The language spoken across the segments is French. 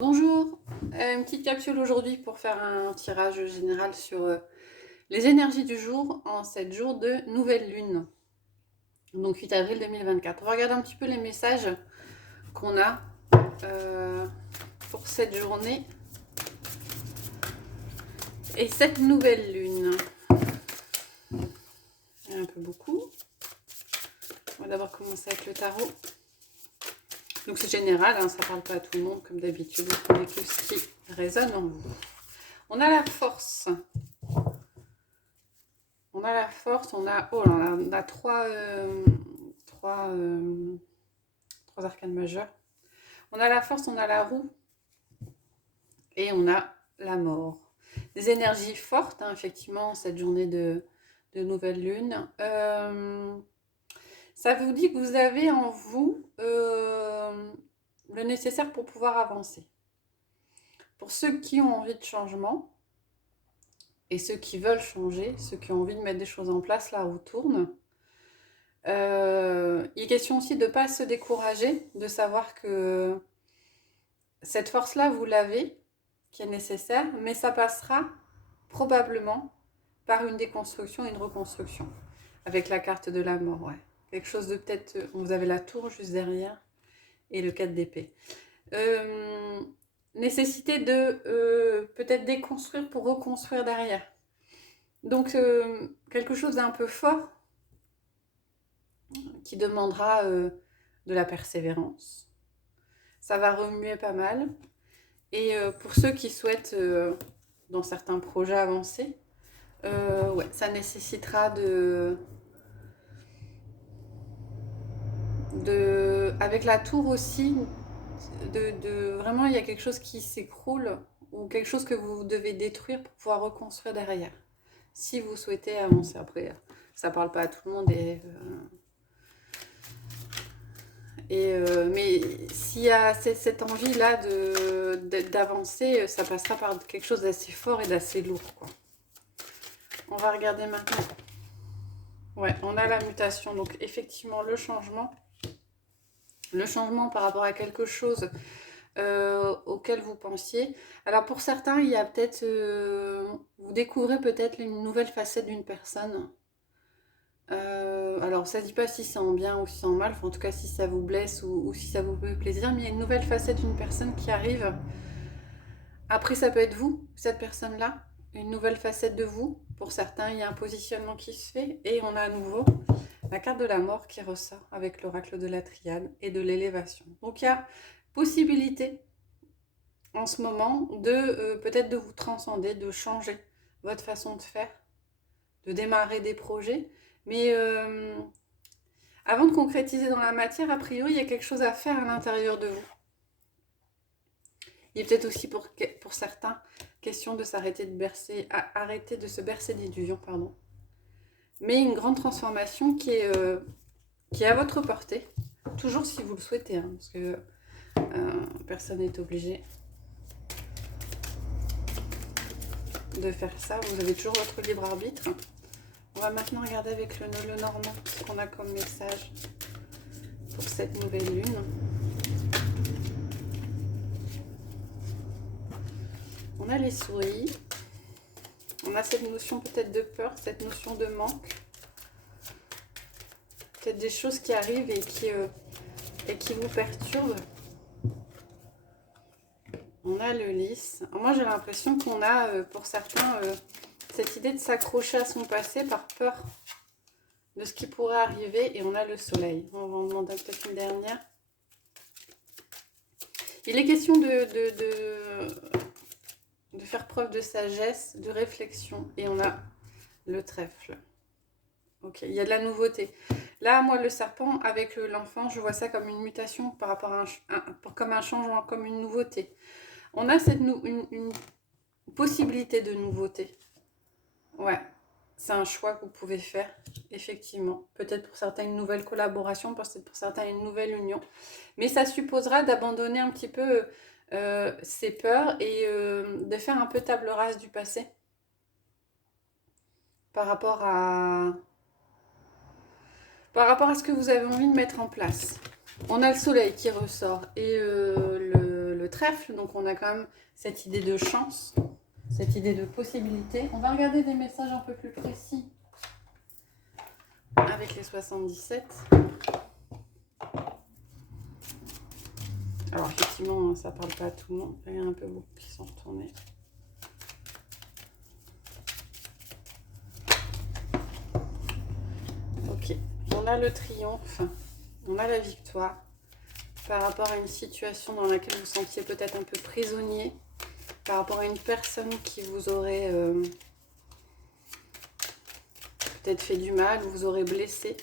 Bonjour, une petite capsule aujourd'hui pour faire un tirage général sur les énergies du jour en 7 jours de nouvelle lune, donc 8 avril 2024. On va regarder un petit peu les messages qu'on a euh, pour cette journée et cette nouvelle lune. Il y en a un peu beaucoup. On va d'abord commencer avec le tarot. Donc c'est général, hein, ça ne parle pas à tout le monde comme d'habitude, vous prenez que ce qui résonne en vous. On a la force. On a la force, on a, oh là, on a trois arcanes majeures. On a la force, on a la roue et on a la mort. Des énergies fortes, hein, effectivement, cette journée de nouvelle lune. Ça vous dit que vous avez en vous le nécessaire pour pouvoir avancer. Pour ceux qui ont envie de changement et ceux qui veulent changer, ceux qui ont envie de mettre des choses en place, la roue tourne. Il est question aussi de ne pas se décourager, de savoir que cette force-là, vous l'avez, qui est nécessaire, mais ça passera probablement par une déconstruction et une reconstruction, avec la carte de la mort, ouais. Quelque chose de peut-être... Vous avez la tour juste derrière et le 4 d'épée. Nécessité de peut-être déconstruire pour reconstruire derrière. Donc, quelque chose d'un peu fort qui demandera de la persévérance. Ça va remuer pas mal. Et pour ceux qui souhaitent, dans certains projets avancer, ouais, ça nécessitera avec la tour aussi, vraiment, il y a quelque chose qui s'écroule ou quelque chose que vous devez détruire pour pouvoir reconstruire derrière. Si vous souhaitez avancer. Après, ça parle pas à tout le monde mais s'il y a cette envie-là d'avancer, ça passera par quelque chose d'assez fort et d'assez lourd, quoi. On va regarder maintenant. Ouais, on a la mutation, donc effectivement le changement par rapport à quelque chose auquel vous pensiez. Alors pour certains, il y a peut-être, vous découvrez peut-être une nouvelle facette d'une personne. Alors ça ne dit pas si c'est en bien ou si c'est en mal, enfin, en tout cas si ça vous blesse ou si ça vous fait plaisir, mais il y a une nouvelle facette d'une personne qui arrive. Après ça peut être vous, cette personne-là, une nouvelle facette de vous. Pour certains, il y a un positionnement qui se fait et on a à nouveau la carte de la mort qui ressort avec l'oracle de la triade et de l'élévation. Donc il y a possibilité en ce moment de peut-être de vous transcender, de changer votre façon de faire, de démarrer des projets. Mais avant de concrétiser dans la matière, a priori, il y a quelque chose à faire à l'intérieur de vous. Il est peut-être aussi pour certains question de s'arrêter arrêter de se bercer d'illusions, pardon. Mais une grande transformation qui est à votre portée, toujours si vous le souhaitez, hein, parce que personne n'est obligé de faire ça. Vous avez toujours votre libre arbitre. On va maintenant regarder avec le normand ce qu'on a comme message pour cette nouvelle lune. On a les souris. On a cette notion peut-être de peur, cette notion de manque. Peut-être des choses qui arrivent et qui vous perturbent. On a le lys. Alors moi j'ai l'impression qu'on a pour certains cette idée de s'accrocher à son passé par peur de ce qui pourrait arriver. Et on a le soleil. On va en demander peut-être une dernière. Il est question de faire preuve de sagesse, de réflexion. Et on a le trèfle. Ok, il y a de la nouveauté. Là, moi, le serpent, avec l'enfant, je vois ça comme une mutation par rapport à comme un changement, comme une nouveauté. On a une possibilité de nouveauté. Ouais, c'est un choix que vous pouvez faire, effectivement. Peut-être pour certains une nouvelle collaboration, peut-être pour certains une nouvelle union. Mais ça supposera d'abandonner un petit peu ses peurs et de faire un peu table rase du passé par rapport à ce que vous avez envie de mettre en place. On a le soleil qui ressort et le trèfle, donc on a quand même cette idée de chance, cette idée de possibilité. On va regarder des messages un peu plus précis avec les 77. Alors effectivement, ça parle pas à tout le monde. Il y en a un peu beaucoup qui sont retournés. Ok, on a le triomphe, on a la victoire par rapport à une situation dans laquelle vous sentiez peut-être un peu prisonnier, par rapport à une personne qui vous aurait peut-être fait du mal, vous aurait blessé,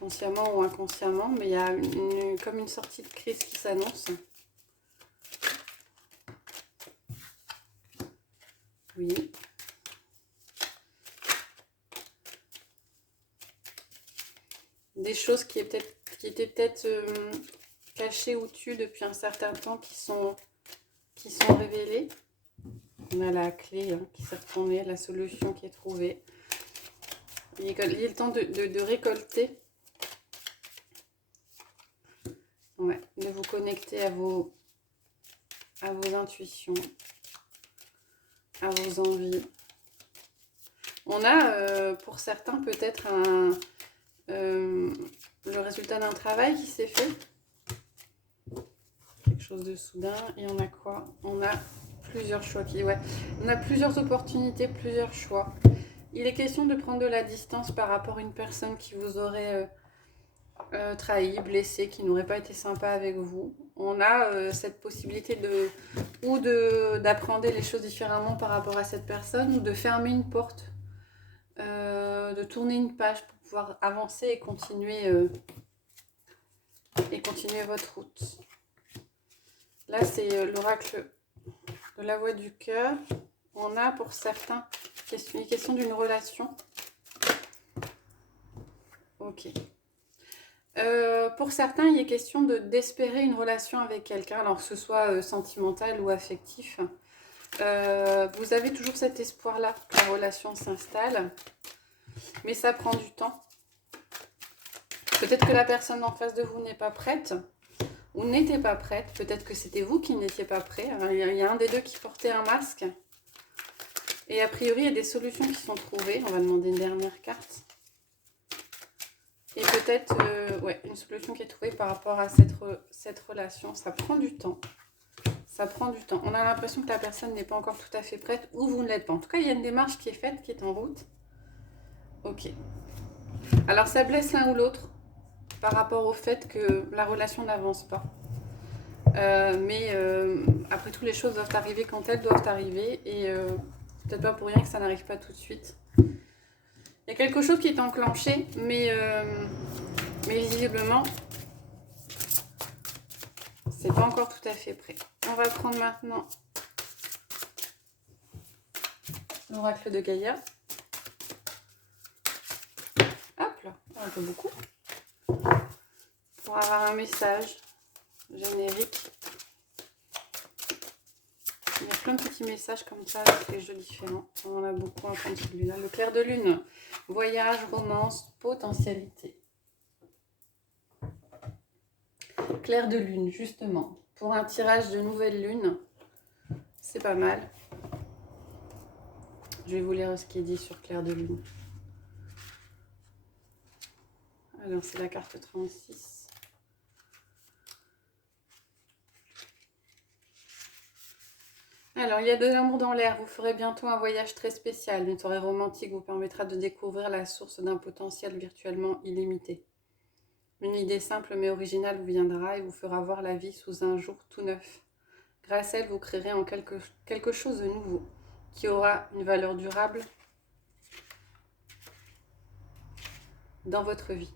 consciemment ou inconsciemment, mais il y a comme une sortie de crise qui s'annonce. Oui. Des choses qui étaient peut-être cachées ou tues depuis un certain temps qui sont révélées. On a la clé qui s'est retournée, la solution qui est trouvée. Il est le temps de récolter. Ouais, de vous connecter à vos intuitions, à vos envies. On a pour certains peut-être le résultat d'un travail qui s'est fait. Quelque chose de soudain. Et on a quoi? On a plusieurs choix. Ouais. On a plusieurs opportunités, plusieurs choix. Il est question de prendre de la distance par rapport à une personne qui vous aurait trahi, blessé, qui n'aurait pas été sympa avec vous. On a cette possibilité d'apprendre les choses différemment par rapport à cette personne, ou de fermer une porte, de tourner une page pour pouvoir avancer et continuer votre route. Là, c'est l'oracle de la voix du cœur. On a pour certains une question d'une relation. Ok. Pour certains, il est question d'espérer une relation avec quelqu'un, alors que ce soit sentimental ou affectif. Vous avez toujours cet espoir-là que la relation s'installe, mais ça prend du temps. Peut-être que la personne en face de vous n'est pas prête, ou n'était pas prête. Peut-être que c'était vous qui n'étiez pas prêt. Il y a un des deux qui portait un masque. Et a priori, il y a des solutions qui sont trouvées. On va demander une dernière carte. Et peut-être une solution qui est trouvée par rapport à cette relation. Ça prend du temps. Ça prend du temps. On a l'impression que la personne n'est pas encore tout à fait prête, ou vous ne l'êtes pas. En tout cas, il y a une démarche qui est faite, qui est en route. Ok. Alors, ça blesse l'un ou l'autre par rapport au fait que la relation n'avance pas. Mais après tout, les choses doivent arriver quand elles doivent arriver. Et peut-être pas pour rien que ça n'arrive pas tout de suite. Il y a quelque chose qui est enclenché, mais visiblement, c'est pas encore tout à fait prêt. On va prendre maintenant l'oracle de Gaïa. Hop là, un peu beaucoup. Pour avoir un message générique. Il y a plein de petits messages comme ça avec des jeux différents. On en a beaucoup en compte celui-là. Le clair de lune, voyage, romance, potentialité. Clair de lune, justement. Pour un tirage de nouvelle lune, c'est pas mal. Je vais vous lire ce qui est dit sur clair de lune. Alors, c'est la carte 36. Alors, il y a de l'amour dans l'air. Vous ferez bientôt un voyage très spécial. Une soirée romantique vous permettra de découvrir la source d'un potentiel virtuellement illimité. Une idée simple mais originale vous viendra et vous fera voir la vie sous un jour tout neuf. Grâce à elle, vous créerez en quelque chose de nouveau qui aura une valeur durable dans votre vie.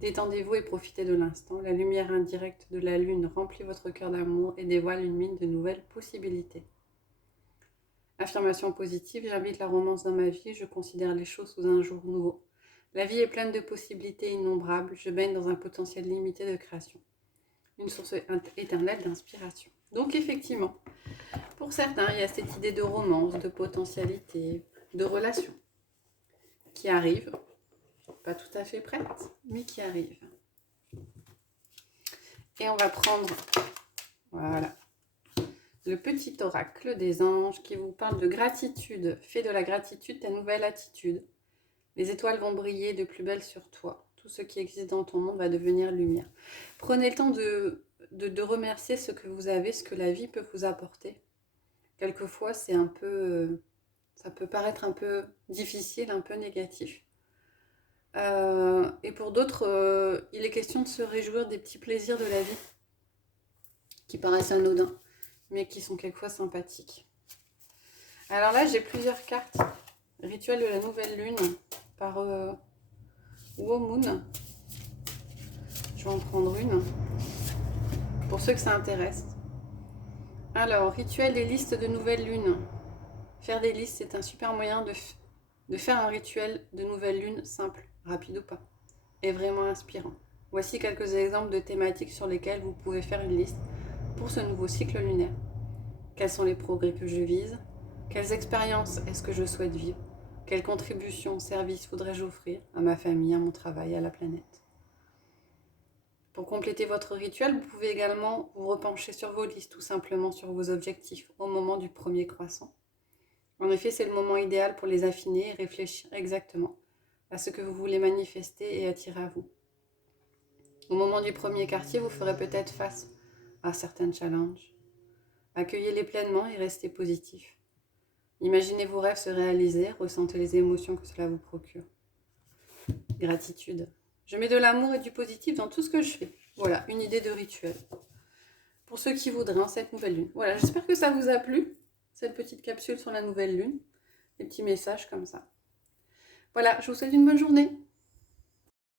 Détendez-vous et profitez de l'instant. La lumière indirecte de la lune remplit votre cœur d'amour et dévoile une mine de nouvelles possibilités. Affirmation positive, j'invite la romance dans ma vie, je considère les choses sous un jour nouveau. La vie est pleine de possibilités innombrables, je baigne dans un potentiel limité de création. Une source éternelle d'inspiration. Donc effectivement, pour certains, il y a cette idée de romance, de potentialité, de relation qui arrive, pas tout à fait prête, mais qui arrive. Et on va prendre, voilà, le petit oracle des anges qui vous parle de gratitude. Fais de la gratitude ta nouvelle attitude. Les étoiles vont briller de plus belle sur toi. Tout ce qui existe dans ton monde va devenir lumière. Prenez le temps de remercier ce que vous avez, ce que la vie peut vous apporter. Quelquefois, c'est un peu, ça peut paraître un peu difficile, un peu négatif. Et pour d'autres, il est question de se réjouir des petits plaisirs de la vie qui paraissent anodins, mais qui sont quelquefois sympathiques. Alors là, j'ai plusieurs cartes. Rituel de la nouvelle lune par Womoon. Je vais en prendre une pour ceux que ça intéresse. Alors, rituel des listes de nouvelle lune. Faire des listes, c'est un super moyen de faire un rituel de nouvelle lune simple, rapide ou pas, et vraiment inspirant. Voici quelques exemples de thématiques sur lesquelles vous pouvez faire une liste pour ce nouveau cycle lunaire. Quels sont les progrès que je vise? Quelles expériences est-ce que je souhaite vivre? Quelles contributions, services voudrais-je offrir à ma famille, à mon travail, à la planète? Pour compléter votre rituel, vous pouvez également vous repencher sur vos listes, tout simplement sur vos objectifs au moment du premier croissant. En effet, c'est le moment idéal pour les affiner et réfléchir exactement à ce que vous voulez manifester et attirer à vous. Au moment du premier quartier, vous ferez peut-être face à certains challenges. Accueillez-les pleinement et restez positif. Imaginez vos rêves se réaliser, ressentez les émotions que cela vous procure. Gratitude. Je mets de l'amour et du positif dans tout ce que je fais. Voilà, une idée de rituel. Pour ceux qui voudraient en cette nouvelle lune. Voilà, j'espère que ça vous a plu, cette petite capsule sur la nouvelle lune. Des petits messages comme ça. Voilà, je vous souhaite une bonne journée.